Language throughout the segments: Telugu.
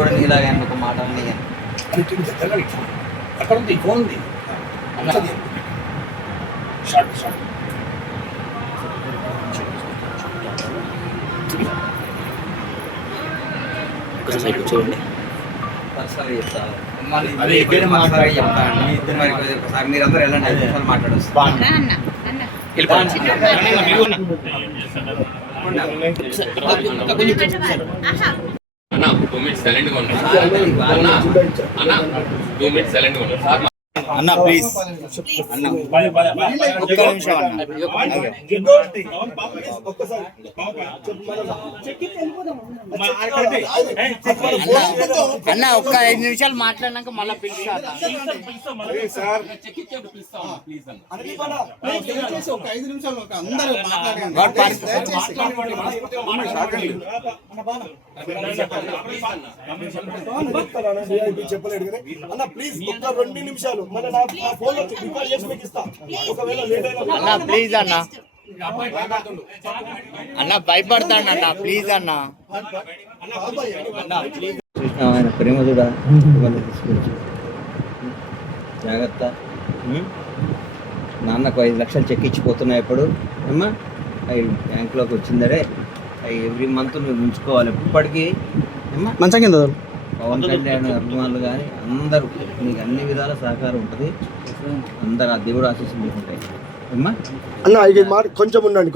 కూడా నీలాగా ఒక మాట అన్నీ అక్కడ ఉంది ఫోన్ ఉంది షార్ట్ షార్ట్ చూడండి ఒకసారి చెప్తాను ఒకసారి మీరందరూ వెళ్ళండి 5 నిమిషాలు మాట్లాడొస్తారు అన్న 2 మినిట్స్ సైలెంట్ గా ఉండండి అన్న 2 మినిట్స్ సైలెంట్ గా ఉండండి అన్న ప్లీజ్ అన్న ఒక్క నిమిషం అన్న ఒక్క 5 నిమిషాలు మాట్లాడినాక మళ్ళీ పిలుస్తాను చెప్పలేదు అన్న ప్లీజ్ ఒక్క 2 నిమిషాలు మన నా ఫోన్ లో రికార్డ్ చేసి మీకు ఇస్తా ఒకవేళ లేట్ అయినా అన్న ప్లీజ్ అన్న అన్న భయపడతాను అన్న ప్లీజ్ అన్న ఆయన ప్రేమ చూడ జాగ్రత్త నాన్నకు 5 లక్షలు చెక్ ఇచ్చిపోతున్నాయి ఇప్పుడు అమ్మా అవి బ్యాంకులోకి వచ్చిందరే అవి ఎవ్రీ మంత్ నువ్వు ఉంచుకోవాలి ఇప్పటికీ అమ్మా మంచిగా కింద పవన్ కళ్యాణ్ అభిమానులు కానీ అందరూ నీకు అన్ని విధాల సహకారం ఉంటుంది అందరు ఆ దేవుడు ఆశీస్సులు ఉంటాయి అమ్మా అన్న ఇది మాట కొంచెం ఉండండి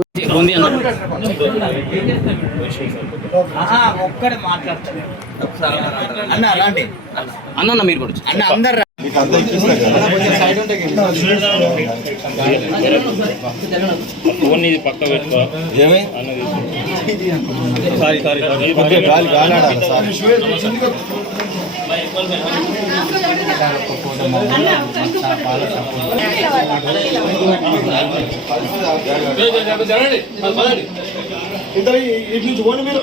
ఒక్కడే మాట్లాడతాను అన్న అలాంటి అన్న మీరు కూడా అన్న అందరు పక్క పెట్టుకో సారీ గాలి గాలాడాలి ఇద్దరు ఇటు నుంచి పోనీ మీరు